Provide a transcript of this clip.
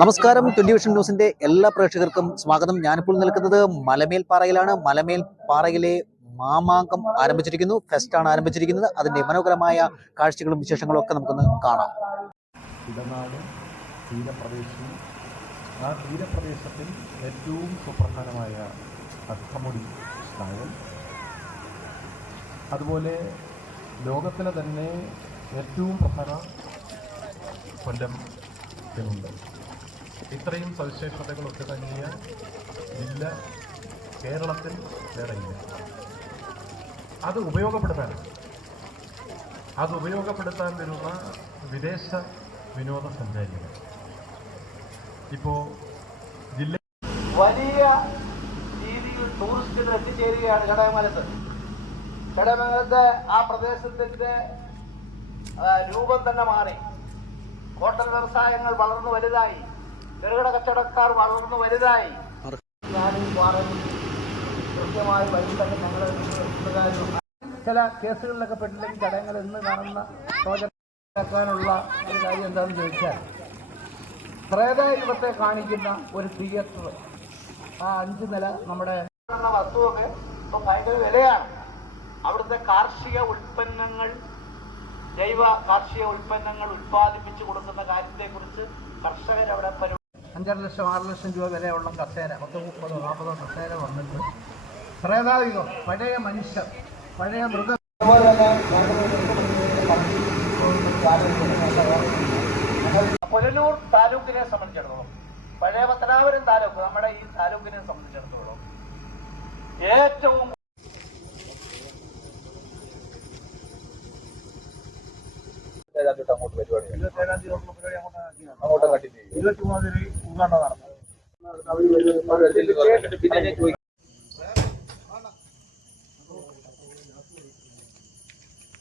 നമസ്കാരം. Twenty vision ന്യൂസിന്റെ എല്ലാ പ്രേക്ഷകർക്കും സ്വാഗതം. ഞാനിപ്പോൾ നിൽക്കുന്നത് മലമേൽ പാറയിലാണ് മലമേൽ പാറയിലെ മാമാങ്കം ആരംഭിച്ചിരിക്കുന്നു. ഫെസ്റ്റ് ആണ് ആരംഭിച്ചിരിക്കുന്നത്. അതിന്റെ മനോഹരമായ കാഴ്ചകളും വിശേഷങ്ങളും ഒക്കെ നമുക്കൊന്ന് കാണാം. ആ തീരപ്രദേശത്തിൽ ഏറ്റവും സുപ്രധാനമായ അഷ്ടമുടി അതുപോലെ ലോകത്തിലെ തന്നെ ഏറ്റവും പ്രധാന കൊല്ലം ഉണ്ട് ഇത്രയും സവിശേഷതകളൊക്കെ തങ്ങിയ ജില്ല കേരളത്തിൽ വേറെയില്ല. അത് ഉപയോഗപ്പെടുത്താൻ അത് ഉപയോഗപ്പെടുത്താൻ വരുന്ന വിദേശ വിനോദസഞ്ചാരികൾ ഇപ്പോൾ ജില്ല വലിയ രീതിയിൽ ടൂറിസ്റ്റുകൾ എത്തിച്ചേരുകയാണ് ചടയമംഗലത്ത് ചടയമംഗലത്ത് ആ പ്രദേശത്തിന്റെ രൂപം തന്നെ മാറി. ഹോട്ടൽ വ്യവസായങ്ങൾ വളർന്നു വലുതായി. ചെറുകിട കച്ചവടക്കാർ വളർന്നു വലുതായി. ഞാനും കൃത്യമായി ഞങ്ങൾ ചില കേസുകളിലൊക്കെ പെട്ടില്ലെങ്കിൽ ചടയങ്ങൾ ഇന്ന് കാണുന്ന പ്രോജക്റ്റാക്കാനുള്ള ഒരു കാര്യം എന്താണെന്ന് ചോദിച്ചാൽ ത്രേതായുഗത്തെ കാണിക്കുന്ന ഒരു തിയേറ്റർ ആ അഞ്ച് നില നമ്മുടെ വസ്തുവൊക്കെ ഇപ്പൊ ഭയങ്കര വിലയാണ്. അവിടുത്തെ കാർഷിക ഉൽപ്പന്നങ്ങൾ ജൈവ കാർഷിക ഉൽപ്പന്നങ്ങൾ ഉൽപ്പാദിപ്പിച്ചു കൊടുക്കുന്ന കാര്യത്തെക്കുറിച്ച് കർഷകരവിടെ പരി അഞ്ചര ലക്ഷം ആറ് ലക്ഷം രൂപ വിലയുള്ള കസേര പത്ത് മുപ്പതോ നാൽപ്പതോ കസേര വന്നിട്ട് ത്രേതായുഗം പഴയ മനുഷ്യർ പഴയ മൃഗ. പുനലൂർ താലൂക്കിനെ സംബന്ധിച്ചിടത്തോളം പഴയ പത്തനാപുരം താലൂക്ക് നമ്മുടെ ഈ താലൂക്കിനെ സംബന്ധിച്ചിടത്തോളം ഏറ്റവും അങ്ങോട്ട് കണ്ടിന്യൂ തീയതി ഉദ്ഘാടനം നടന്നു